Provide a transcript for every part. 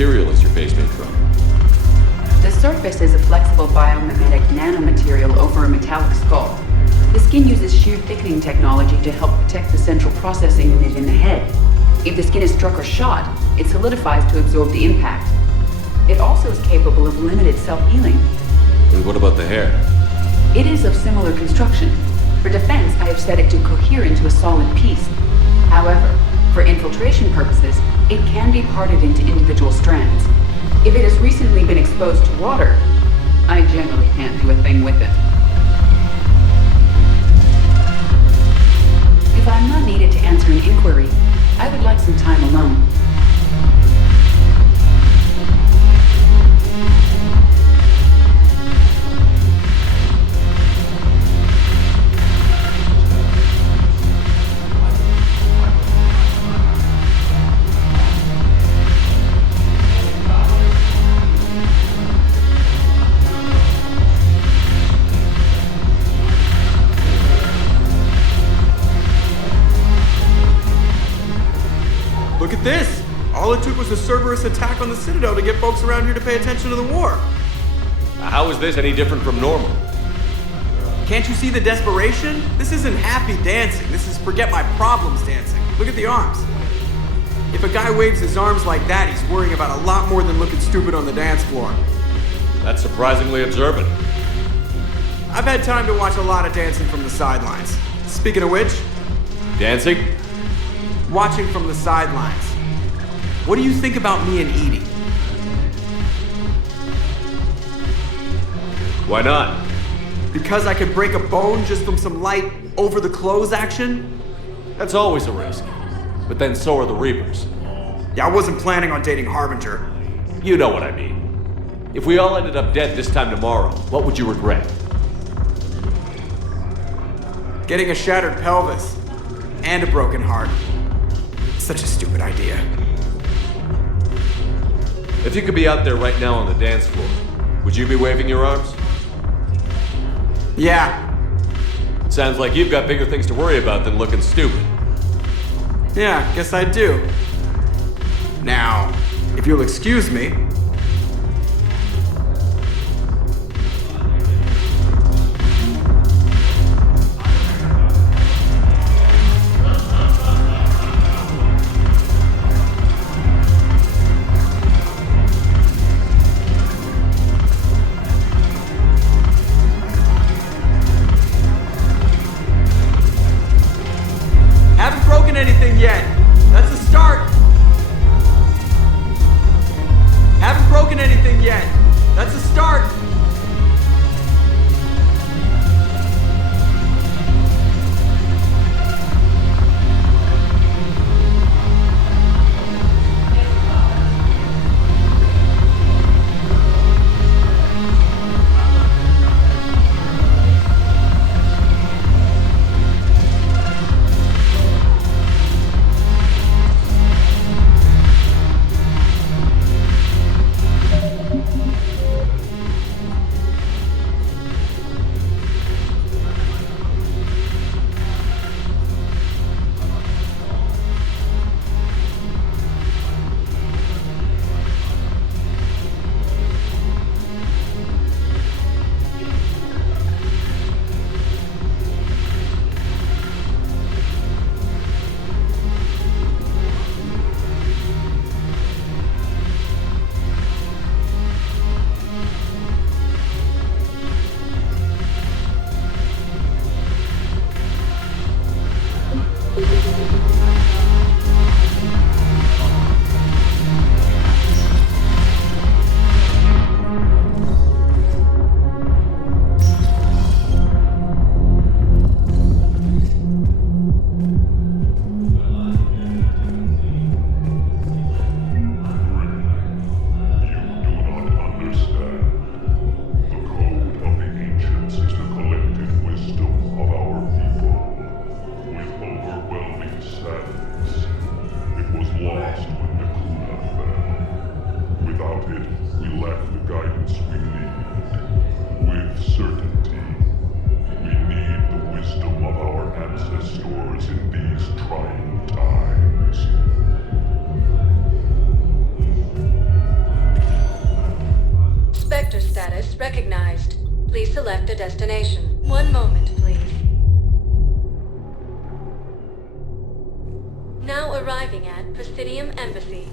material is your face made from? The surface is a flexible biomimetic nanomaterial over a metallic skull. The skin uses shear thickening technology to help protect the central processing unit in the head. If the skin is struck or shot, it solidifies to absorb the impact. It also is capable of limited self-healing. And what about the hair? It is of similar construction. For defense, I have set it to cohere into a solid piece. However, for infiltration purposes, it can be parted into individual strands. If it has recently been exposed to water, I generally can't do a thing with it. If I'm not needed to answer an inquiry, I would like some time alone. Look at this! All it took was a Cerberus attack on the Citadel to get folks around here to pay attention to the war. How is this any different from normal? Can't you see the desperation? This isn't happy dancing. This is forget my problems dancing. Look at the arms. If a guy waves his arms like that, he's worrying about a lot more than looking stupid on the dance floor. That's surprisingly observant. I've had time to watch a lot of dancing from the sidelines. Speaking of which, Dancing? watching from the sidelines. What do you think about me and Edie? Why not? Because I could break a bone just from some light over the clothes action? That's always a risk. But then so are the Reapers. Yeah, I wasn't planning on dating Harbinger. You know what I mean. If we all ended up dead this time tomorrow, what would you regret? Getting a shattered pelvis and a broken heart. Such a stupid idea. If you could be out there right now on the dance floor, would you be waving your arms? Yeah. Sounds like you've got bigger things to worry about than looking stupid. Yeah, guess I do. Now, if you'll excuse me. Haven't broken anything yet. That's a start. Haven't broken anything yet. That's a start. Please select a destination. One moment, please. Now arriving at Presidium Embassy.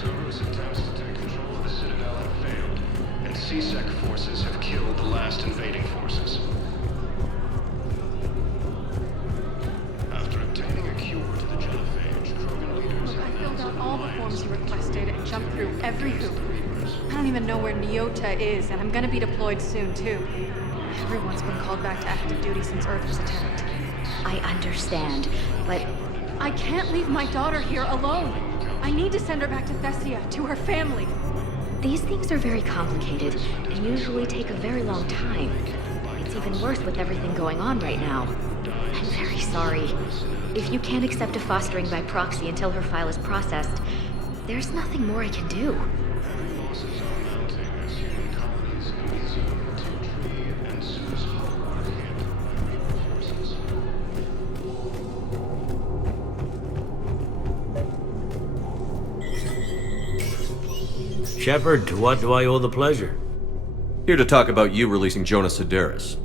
Cerberus attempts to take control of the Citadel have failed, and C-Sec forces have killed the last invading forces. After obtaining a cure to the genophage, Krogan leaders Look, I have filled out all the forms you requested and jumped through every hoop. I don't even know where Nyota is, and I'm gonna be deployed soon, too. Everyone's been called back to active duty since Earth was attacked. I understand, but I can't leave my daughter here alone. I need to send her back to Thessia, to her family. these things are very complicated and usually take a very long time. It's even worse with everything going on right now. I'm very sorry. If you can't accept a fostering by proxy until her file is processed, there's nothing more I can do. heavy losses are mounting as human colonies in the zone to Tree and Sue's Harbor are hampered by Reaper forces. Shepard, to what do I owe the pleasure? Here to talk about you releasing Jonas Sedaris.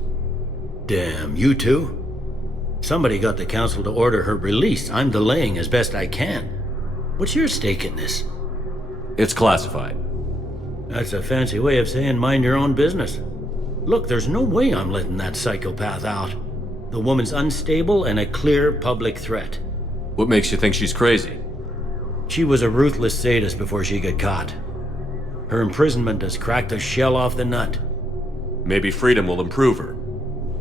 Damn, you too? Somebody got the council to order her release. I'm delaying as best I can. What's your stake in this? It's classified. That's a fancy way of saying mind your own business. Look, there's no way I'm letting that psychopath out. The woman's unstable and a clear public threat. What makes you think she's crazy? She was a ruthless sadist before she got caught. Her imprisonment has cracked the shell off the nut. Maybe freedom will improve her.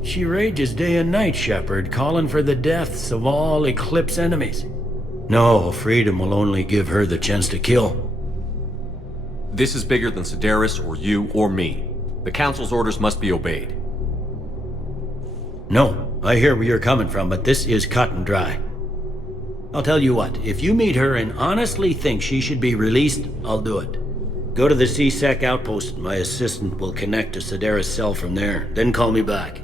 She rages day and night, Shepard, calling for the deaths of all Eclipse enemies. No, freedom will only give her the chance to kill. This is bigger than Sedaris or you or me. The Council's orders must be obeyed. No, I hear where you're coming from, but this is cut and dry. I'll tell you what, if you meet her and honestly think she should be released, I'll do it. Go to the C-Sec outpost. My assistant will connect to Sedaris' cell from there. Then call me back.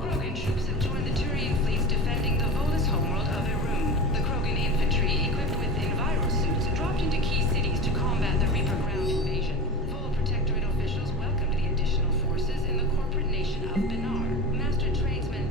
Krogan troops have joined the Turian fleets defending the Volus homeworld of Irun. The Krogan infantry, equipped with envirosuits, dropped into key cities to combat the Reaper ground invasion. Full Protectorate officials welcomed the additional forces in the corporate nation of Benar. Master tradesman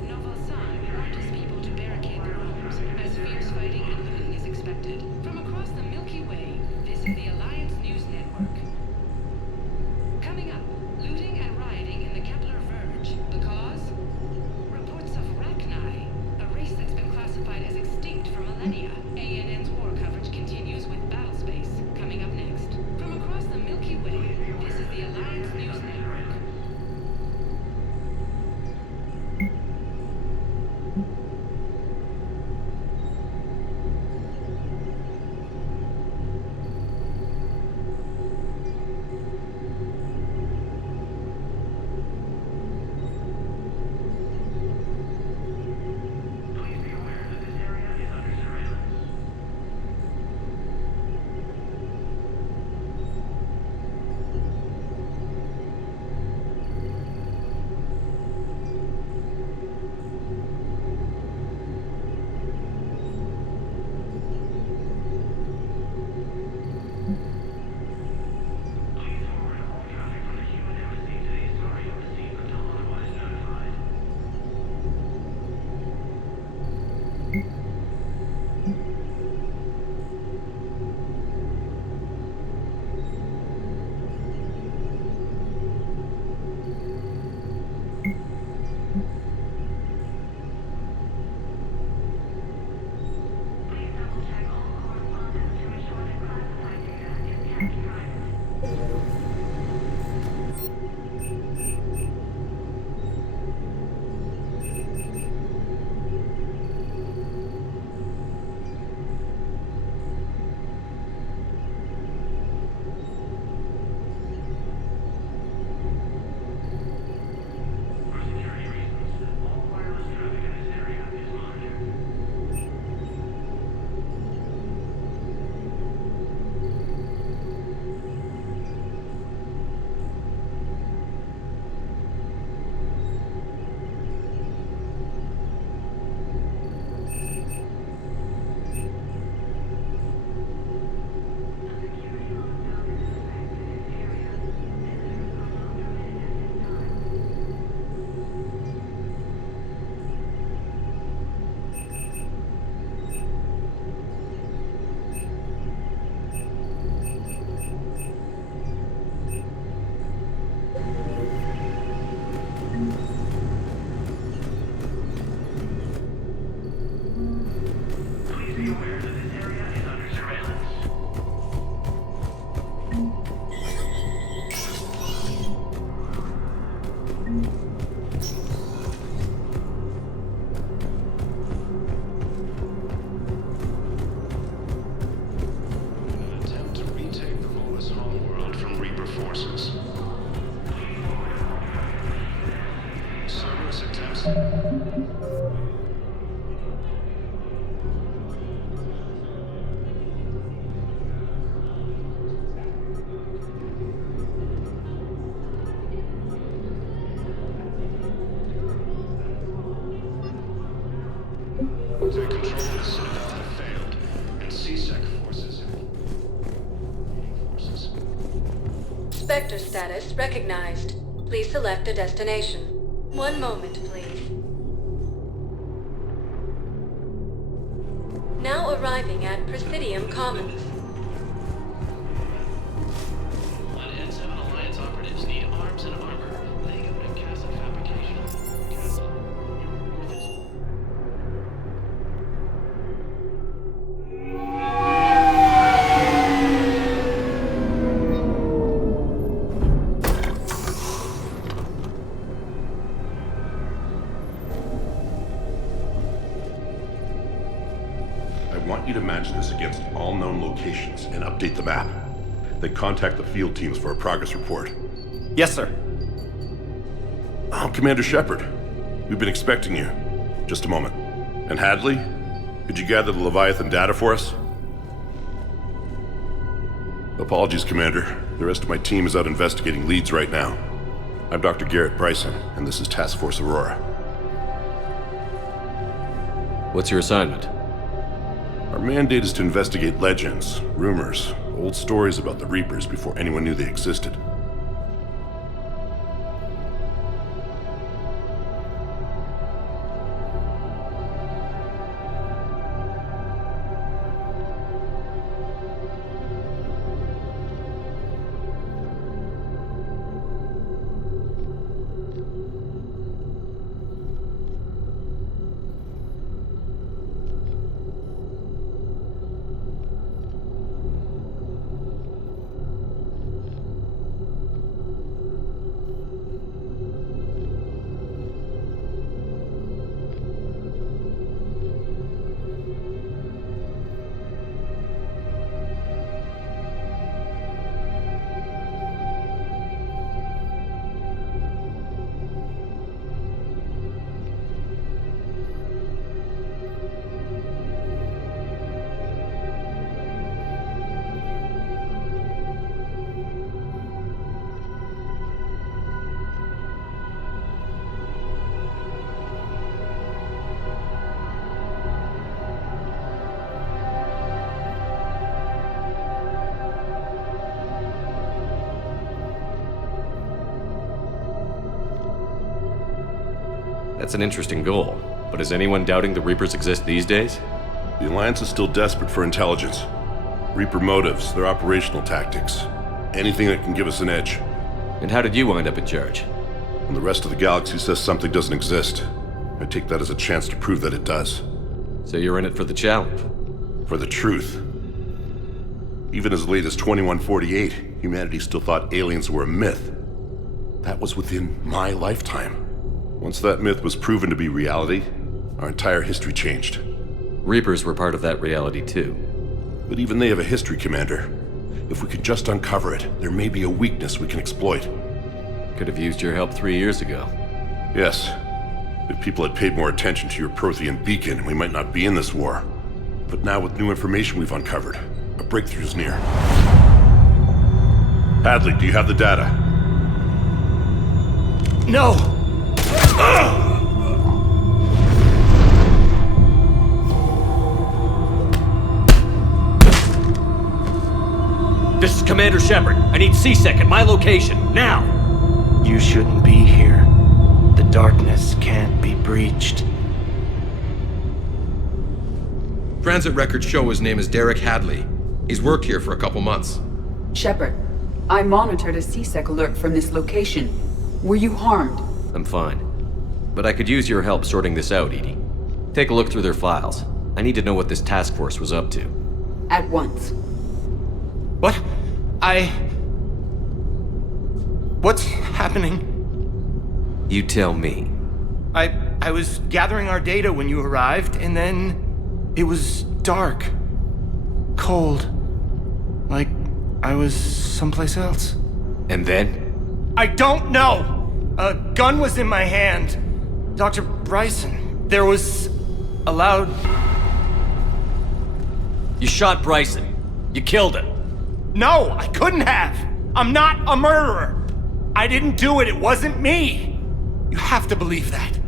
sector status recognized. Please select a destination. One moment, please. Now arriving at Presidium Commons. When N7 Alliance operatives need arms and armor, they go to Casa Fabrication. Casa. I want you to match this against all known locations and update the map. Then contact the field teams for a progress report. Yes, sir. I'm Commander Shepard. We've been expecting you. Just a moment. And Hadley, could you gather the Leviathan data for us? Apologies, Commander. The rest of my team is out investigating leads right now. I'm Dr. Garrett Bryson, and this is Task Force Aurora. What's your assignment? Our mandate is to investigate legends, rumors, old stories about the Reapers before anyone knew they existed. That's an interesting goal, but is anyone doubting the Reapers exist these days? The Alliance is still desperate for intelligence. Reaper motives, their operational tactics. Anything that can give us an edge. And how did you wind up in charge? When the rest of the galaxy says something doesn't exist, I take that as a chance to prove that it does. So you're in it for the challenge? For the truth. Even as late as 2148, humanity still thought aliens were a myth. That was within my lifetime. Once that myth was proven to be reality, our entire history changed. Reapers were part of that reality too. But even they have a history, Commander. If we could just uncover it, there may be a weakness we can exploit. Could have used your help 3 years ago. Yes. If people had paid more attention to your Prothean beacon, we might not be in this war. But now with new information we've uncovered, a breakthrough's near. Hadley, do you have the data? No! This is Commander Shepard. I need C-Sec at my location, now! You shouldn't be here. The darkness can't be breached. Transit records show his name is Derek Hadley. He's worked here for a couple months. Shepard, I monitored a C-Sec alert from this location. Were you harmed? I'm fine. But I could use your help sorting this out, EDI. Take a look through their files. I need to know what this task force was up to. At once. What? What's happening? You tell me. I was gathering our data when you arrived, and then it was dark. Cold. Like I was someplace else. And then? I don't know! A gun was in my hand. Dr. Bryson, there was a loud... You shot Bryson. You killed him. No, I couldn't have! I'm not a murderer! I didn't do it, it wasn't me! You have to believe that.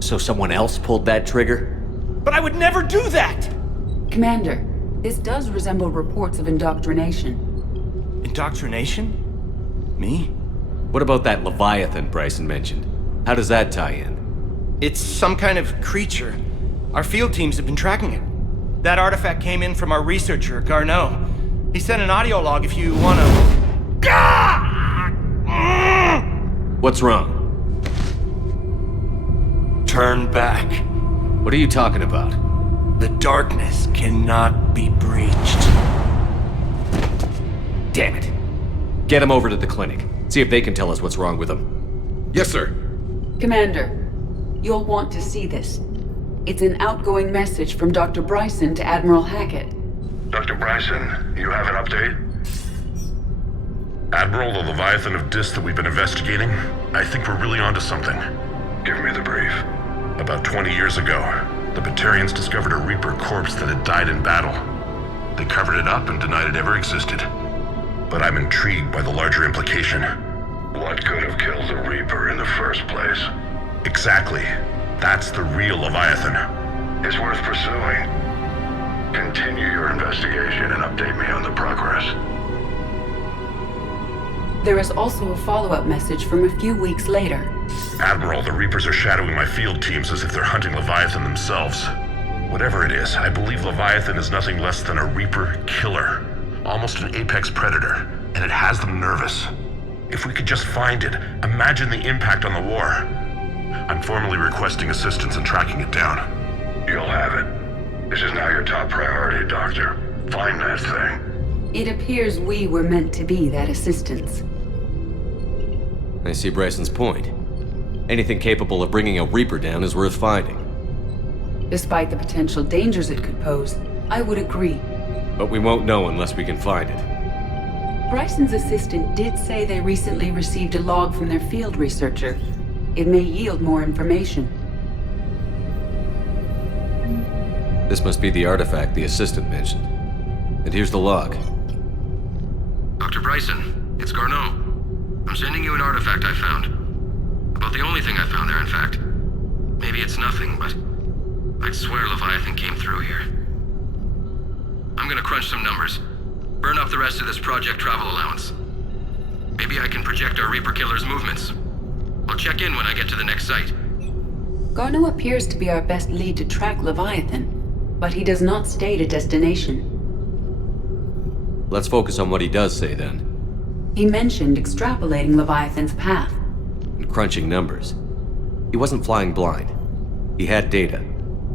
So someone else pulled that trigger? But I would never do that! Commander, this does resemble reports of indoctrination. Indoctrination? Me? What about that Leviathan Bryson mentioned? How does that tie in? It's some kind of creature. Our field teams have been tracking it. That artifact came in from our researcher, Garneau. He sent an audio log if you wanna... What's wrong? Turn back. What are you talking about? The darkness cannot be breached. Damn it. Get him over to the clinic. See if they can tell us what's wrong with him. Yes, sir. Commander, you'll want to see this. It's an outgoing message from Dr. Bryson to Admiral Hackett. Dr. Bryson, you have an update? Admiral, the Leviathan of Dis that we've been investigating, I think we're really onto something. Give me the brief. About 20 years ago, the Batarians discovered a Reaper corpse that had died in battle. They covered it up and denied it ever existed. But I'm intrigued by the larger implication. What could have killed the Reaper in the first place? Exactly. That's the real Leviathan. It's worth pursuing. Continue your investigation and update me on the progress. There is also a follow-up message from a few weeks later. Admiral, the Reapers are shadowing my field teams as if they're hunting Leviathan themselves. Whatever it is, I believe Leviathan is nothing less than a Reaper killer. Almost an apex predator, and it has them nervous. If we could just find it, imagine the impact on the war. I'm formally requesting assistance in tracking it down. You'll have it. This is now your top priority, Doctor. Find that thing. It appears we were meant to be that assistance. I see Bryson's point. Anything capable of bringing a Reaper down is worth finding. Despite the potential dangers it could pose, I would agree. But we won't know unless we can find it. Bryson's assistant did say they recently received a log from their field researcher. It may yield more information. This must be the artifact the assistant mentioned. And here's the log. Dr. Bryson, it's Garneau. I'm sending you an artifact I found. About the only thing I found there, in fact. Maybe it's nothing, but I'd swear Leviathan came through here. I'm gonna crunch some numbers. Burn up the rest of this Project Travel allowance. Maybe I can project our Reaper Killer's movements. I'll check in when I get to the next site. Garneau appears to be our best lead to track Leviathan, but he does not state a destination. Let's focus on what he does say then. He mentioned extrapolating Leviathan's path. And crunching numbers. He wasn't flying blind. He had data.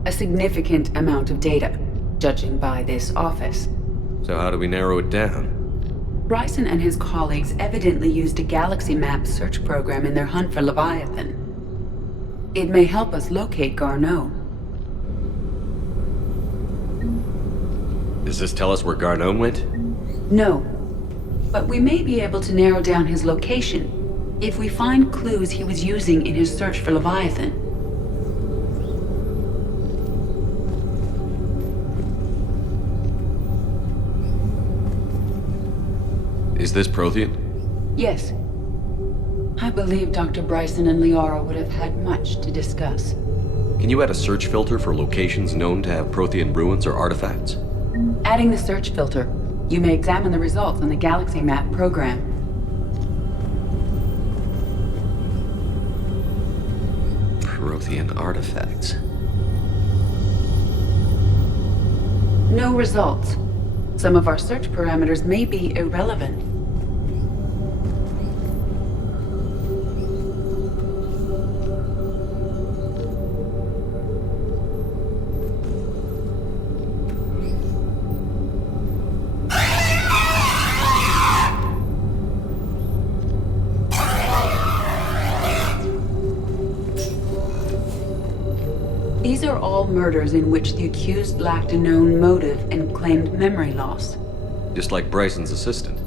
A significant amount of data, judging by this office. So how do we narrow it down? Bryson and his colleagues evidently used a galaxy map search program in their hunt for Leviathan. It may help us locate Garneau. Does this tell us where Garneau went? No, but we may be able to narrow down his location if we find clues he was using in his search for Leviathan. Is this Prothean? Yes. I believe Dr. Bryson and Liara would have had much to discuss. Can you add a search filter for locations known to have Prothean ruins or artifacts? Adding the search filter, you may examine the results on the Galaxy Map program. Prothean artifacts. No results. Some of our search parameters may be irrelevant. These are all murders in which the accused lacked a known motive and claimed memory loss. Just like Bryson's assistant.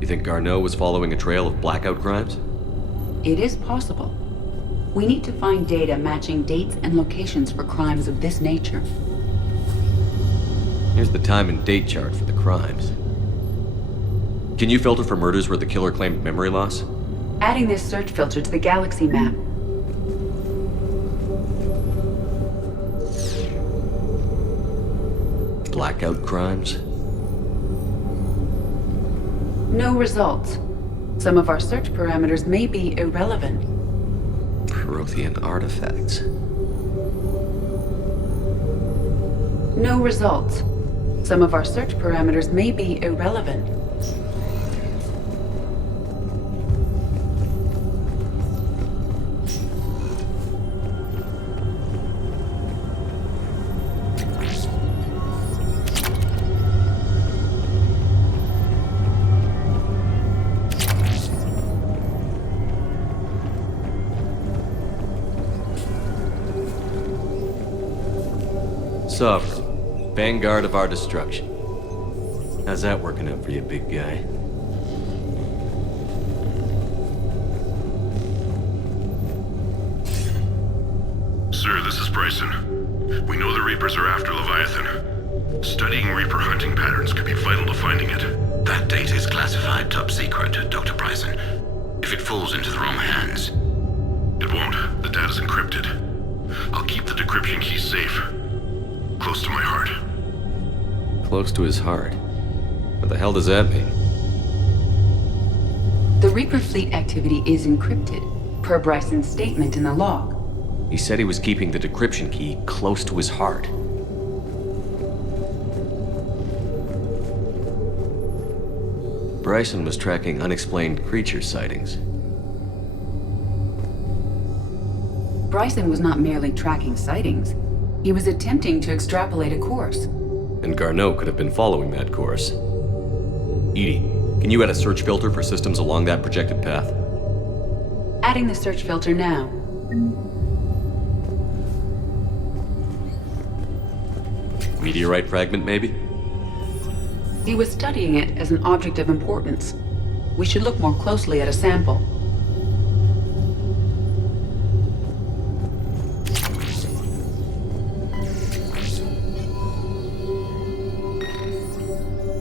You think Garneau was following a trail of blackout crimes? It is possible. We need to find data matching dates and locations for crimes of this nature. Here's the time and date chart for the crimes. Can you filter for murders where the killer claimed memory loss? Adding this search filter to the Galaxy Map. Blackout crimes? No results. Some of our search parameters may be irrelevant. Prothean artifacts. No results. Some of our search parameters may be irrelevant. Sovereign, vanguard of our destruction. How's that working out for you, big guy? Sir, this is Bryson. We know the Reapers are after Leviathan. Studying Reaper hunting patterns could be vital to finding it. That data is classified top secret, Dr. Bryson. If it falls into the wrong hands... It won't. The data's encrypted. I'll keep the decryption key safe. Close to my heart. Close to his heart? What the hell does that mean? The Reaper fleet activity is encrypted, per Bryson's statement in the log. He said he was keeping the decryption key close to his heart. Bryson was tracking unexplained creature sightings. Bryson was not merely tracking sightings. He was attempting to extrapolate a course. And Garneau could have been following that course. EDI, can you add a search filter for systems along that projected path? Adding the search filter now. Meteorite fragment, maybe? He was studying it as an object of importance. We should look more closely at a sample.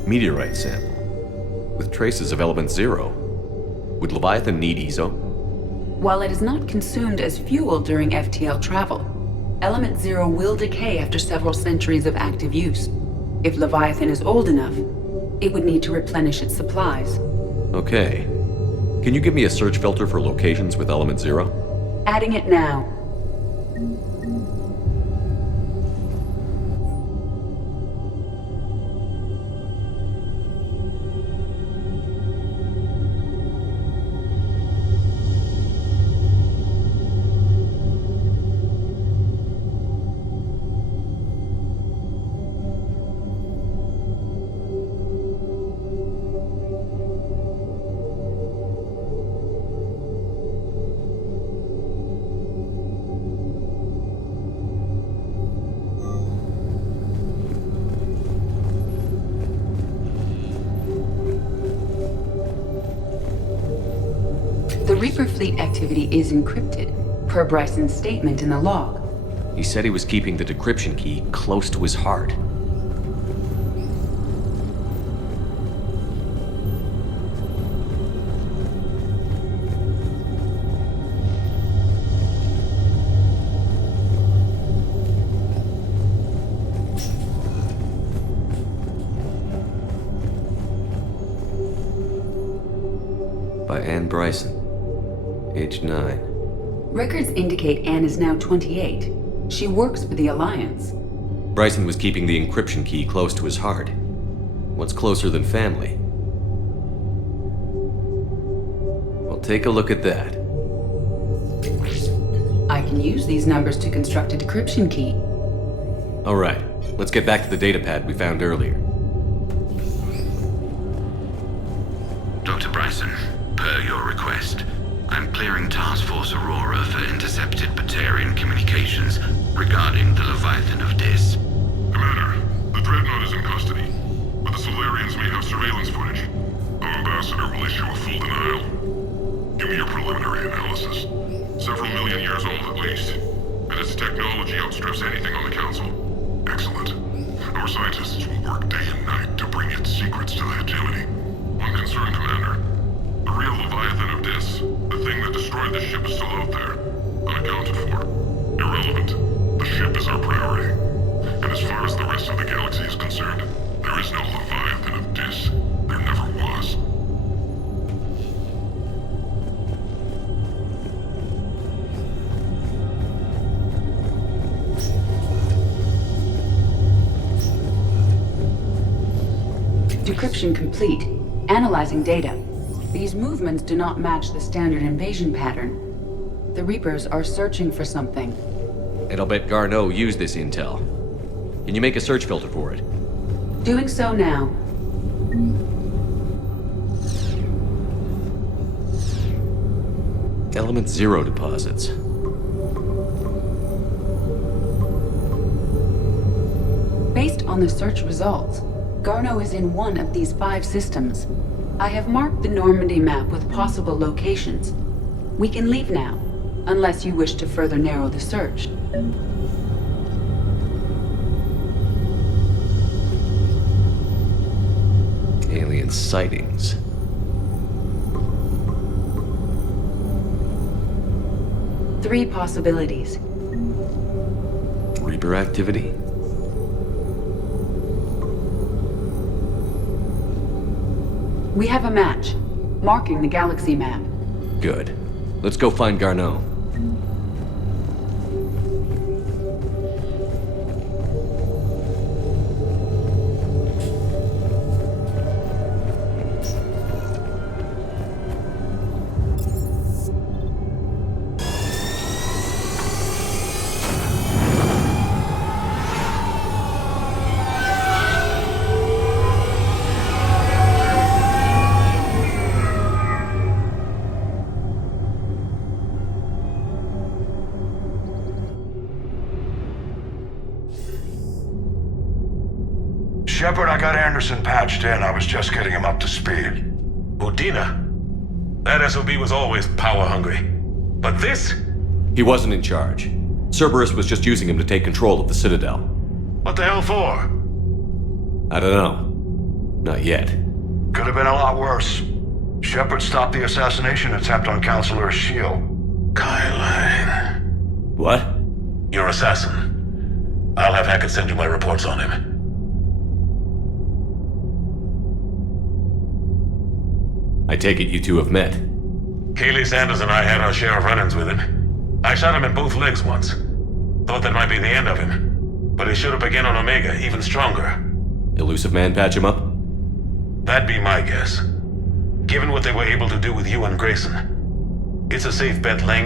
Meteorite sample. With traces of element 0. Would Leviathan need ESO? While it is not consumed as fuel during FTL travel, element 0 will decay after several centuries of active use. If Leviathan is old enough, it would need to replenish its supplies. Okay. Can you give me a search filter for locations with element 0? Adding it now. The Reaper fleet activity is encrypted, per Bryson's statement in the log. He said he was keeping the decryption key close to his heart. By Anne Bryson. Age 9. Records indicate Anne is now 28. She works for the Alliance. Bryson was keeping the encryption key close to his heart. What's closer than family? Well, take a look at that. I can use these numbers to construct a decryption key. All right, let's get back to the datapad we found earlier. Dr. Bryson, per your request, I'm clearing Task Force Aurora for intercepted Batarian communications regarding the Leviathan of Dis. Commander, the Dreadnought is in custody, but the Solarians may have surveillance footage. Our ambassador will issue a full denial. Give me your preliminary analysis. Several million years old at least, and its technology outstrips anything on the Council. Excellent. Our scientists will work day and night to bring its secrets to the hegemony. One concern, Commander. The real Leviathan of Dis, the thing that destroyed the ship, is still out there, unaccounted for. Irrelevant. The ship is our priority. And as far as the rest of the galaxy is concerned, there is no Leviathan of Dis. There never was. Dr. Bryson, this is Garneau. I'm sending you an artifact I found earlier. The croaking infantry equipped with inviros suits dropped into key cities to combat the Reaper ground invasion. Volus Home World 0. The Crogan infantry equipped with inviros suits dropped into key cities to combat the Reaper ground invasion. Decryption complete. Analyzing data. These movements do not match the standard invasion pattern. The Reapers are searching for something. And I'll bet Garneau used this intel. Can you make a search filter for it? Doing so now. Element Zero deposits. Based on the search results, Garneau is in one of these 5 systems. I have marked the Normandy map with possible locations. We can leave now, unless you wish to further narrow the search. Alien sightings. Three possibilities. Reaper activity? We have a match, marking the galaxy map. Good. Let's go find Garneau. Shepard, I got Anderson patched in. I was just getting him up to speed. Udina? That SOB was always power-hungry. But this? He wasn't in charge. Cerberus was just using him to take control of the Citadel. What the hell for? I don't know. Not yet. Could have been a lot worse. Shepard stopped the assassination attempt on Counselor Shield. Kyle. What? Your assassin. I'll have Hackett send you my reports on him. I take it you two have met. Keely Sanders and I had our share of run-ins with him. I shot him in both legs once. Thought that might be the end of him. But he showed up again on Omega, even stronger. Elusive Man patch him up? That'd be my guess. Given what they were able to do with you and Grayson. It's a safe bet Lang's